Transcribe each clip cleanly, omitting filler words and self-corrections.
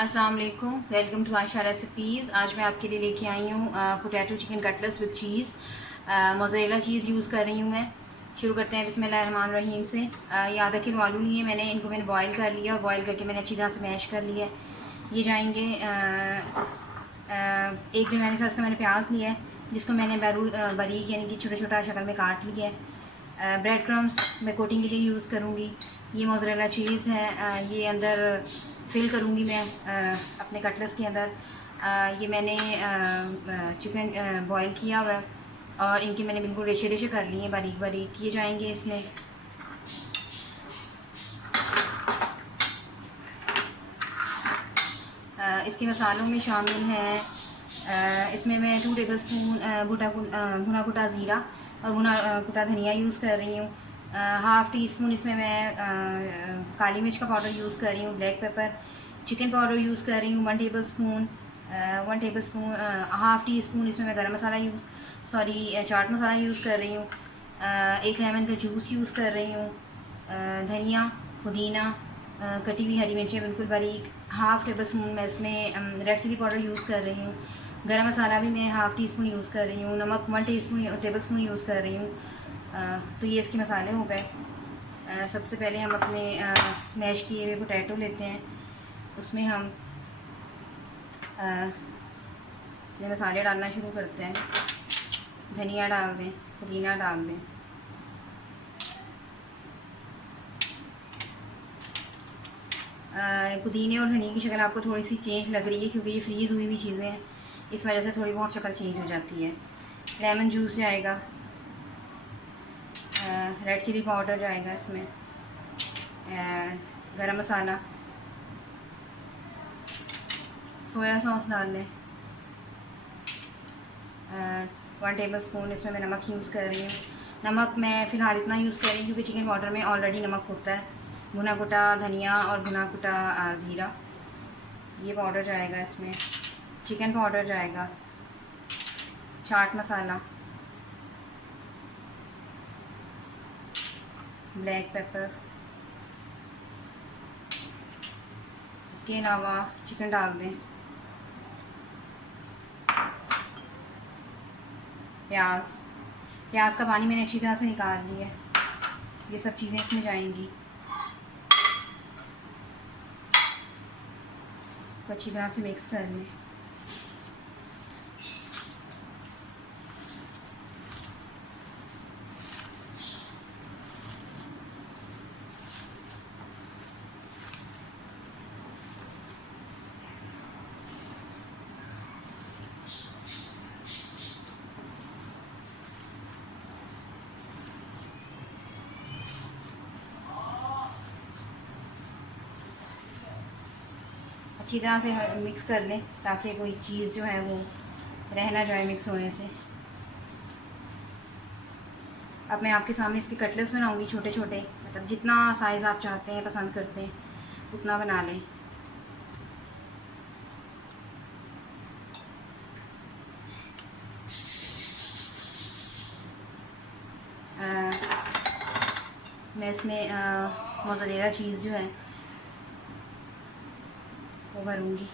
अस्सलाम वालेकुम, welcome to Ayesha recipes. आज मैं आपके लिए लेके आई हूँ potato chicken cutlets with cheese. Mozzarella cheese use कर रही हूँ मैं। शुरू करते हैं बिस्मिल्लाहिर्रहमानिर्रहीम से। ये आधा किलो आलू लिए मैंने बॉयल कर लिया और बॉयल करके मैंने अच्छी तरह से मैश कर लिया है। ये जाएंगे एक दरमियानी साइज़ का मैंने प्याज लिया है जिसको मैंने बारीक यानी कि छोटा छोटा शक्ल में काट लिया है। ब्रेड क्रम्स मैं कोटिंग के लिए यूज़ करूँगी। ये मोज़रेला चीज़ है, ये अंदर फिल करूँगी मैं अपने कटलेट्स के अंदर। ये मैंने चिकन बॉईल किया हुआ है और इनके मैंने बिल्कुल रेशे रेशे कर लिए हैं, बारीक बारीक। ये जाएंगे इसमें। इसके मसालों में शामिल हैं, इसमें मैं 2 टेबल स्पून भुना कुटा ज़ीरा और भुना कुटा धनिया यूज़ कर रही हूँ। हाफ़ टी स्पून इसमें मैं काली मिर्च का पाउडर यूज़ कर रही हूँ। Black pepper chicken powder use कर रही हूँ 1 table spoon. Half tea spoon इसमें मैं गरम मसाला चाट मसाला यूज़ कर रही हूँ। 1 लेमन का जूस यूज़ कर रही हूँ। धनिया, पुदीना, कटी हुई हरी मिर्चें बिल्कुल बारीक। हाफ़ टेबल स्पून मैं इसमें रेड चिली पाउडर यूज़ कर रही हूँ। गरम मसाला भी मैं हाफ़ टी स्पून यूज़ कर रही हूँ। नमक 1 टेबल स्पून यूज़ कर रही हूँ। तो ये इसके मसाले हो गए। सबसे पहले हम अपने मैश किए हुए पोटैटो लेते हैं, उसमें हम ये मसाले डालना शुरू करते हैं। धनिया डाल दें, पुदीना डाल दें, पुदीने और धनिया की शक्ल आपको थोड़ी सी चेंज लग रही है क्योंकि ये फ्रीज़ हुई हुई चीज़ें हैं, इस वजह से थोड़ी बहुत शक्ल चेंज हो जाती है। लेमन जूस जाएगा, रेड चिली पाउडर जाएगा इसमें, गरम मसाला, सोया सॉस डाल लें। 1 टेबल स्पून इसमें मैं नमक यूज़ कर रही हूँ। नमक मैं फ़िलहाल इतना यूज़ कर रही हूँ क्योंकि चिकन पाउडर में ऑलरेडी नमक होता है। भुना कुटा धनिया और भुना कुटा ज़ीरा, ये पाउडर जाएगा इसमें। चिकन पाउडर जाएगा, चाट मसाला, ब्लैक पेपर, इसके अलावा चिकन डाल दें। प्याज का पानी मैंने अच्छी तरह से निकाल लिया है। ये सब चीज़ें इसमें जाएंगी, तो अच्छी तरह से मिक्स कर लें। अच्छी तरह से मिक्स कर लें ताकि कोई चीज़ जो है वो रह ना जाए मिक्स होने से। अब मैं आपके सामने इसके कटलेट्स बनाऊंगी, छोटे छोटे, मतलब जितना साइज़ आप चाहते हैं, पसंद करते हैं उतना बना लें। मैं इसमें मोज़रेला चीज़ जो है वो भरूँगी।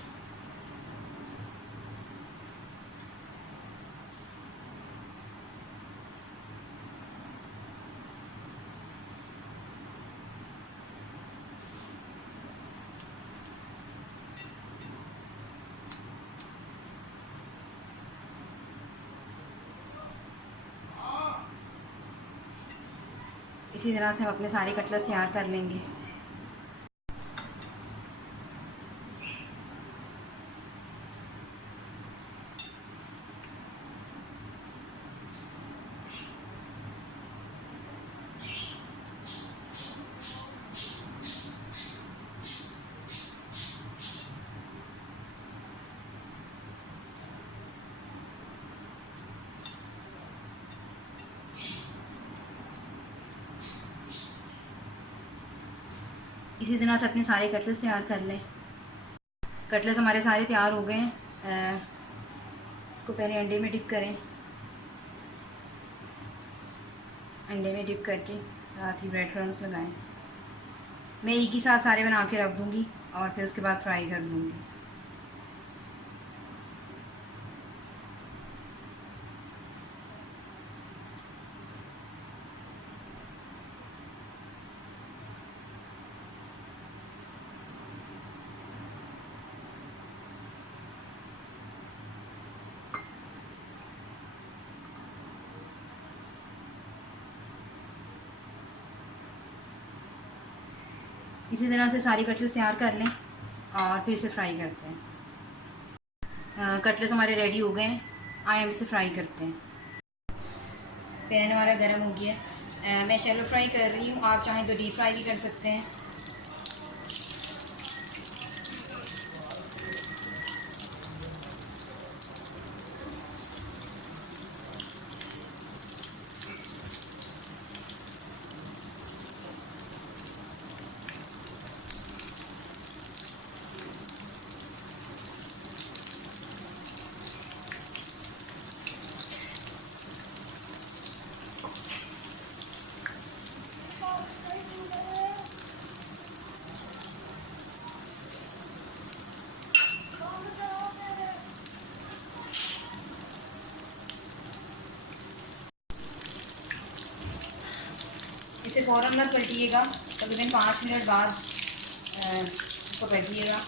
इसी तरह से हम अपने सारे कटलेट्स तैयार कर लेंगे। इसी तरह से अपने सारे कटलेट्स तैयार कर लें। कटलेट्स हमारे सारे तैयार हो गए हैं। इसको पहले अंडे में डिप करें, अंडे में डिप करके साथ ही ब्रेड क्रम्स लगाएं। मैं एक ही साथ सारे बना के रख दूँगी और फिर उसके बाद फ्राई कर दूँगी। इसी तरह से सारी कटलेट्स तैयार कर लें और फिर इसे फ्राई करते हैं। कटलेट्स हमारे रेडी हो गए हैं। आइए हम इसे फ्राई करते हैं। पैन हमारा गर्म हो गया है। मैं शैलो फ्राई कर रही हूँ, आप चाहें तो डीप फ्राई भी कर सकते हैं। इसे फ़ौरन मत पलटिएगा, तकरीबन 5 मिनट बाद इसको पलटिएगा।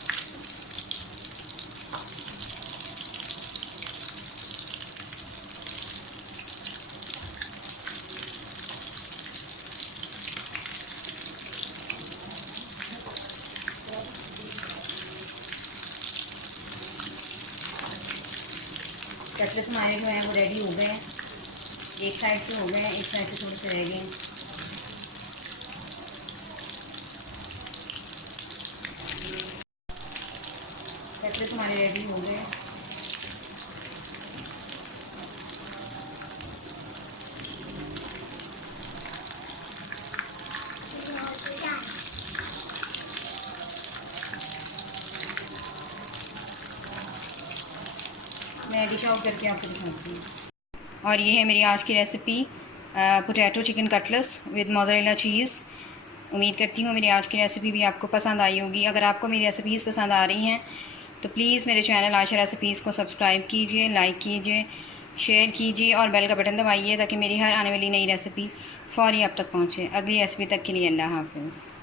कटलेट्स हमारे जो हैं वो रेडी हो गए हैं। एक साइड से हो गए हैं, एक साइड से थोड़े से रह गए हैं। कटलेट्स हमारे रेडी हो गए हैं। मैं डिश आउट करके आपको दिखाती हूँ। और ये है मेरी आज की recipe, potato chicken cutlets with mozzarella cheese. उम्मीद करती हूँ मेरी आज की रेसिपी भी आपको पसंद आई होगी। अगर आपको मेरी रेसिपीज़ पसंद आ रही हैं तो प्लीज़ मेरे चैनल आयशा रेसिपीज़ को सब्सक्राइब कीजिए, लाइक कीजिए, शेयर कीजिए और बेल का बटन दबाइए ताकि मेरी हर आने वाली नई रेसिपी फ़ौरी आप तक पहुँचे। अगली रेसिपी तक के लिए अल्लाह हाफ़िज़।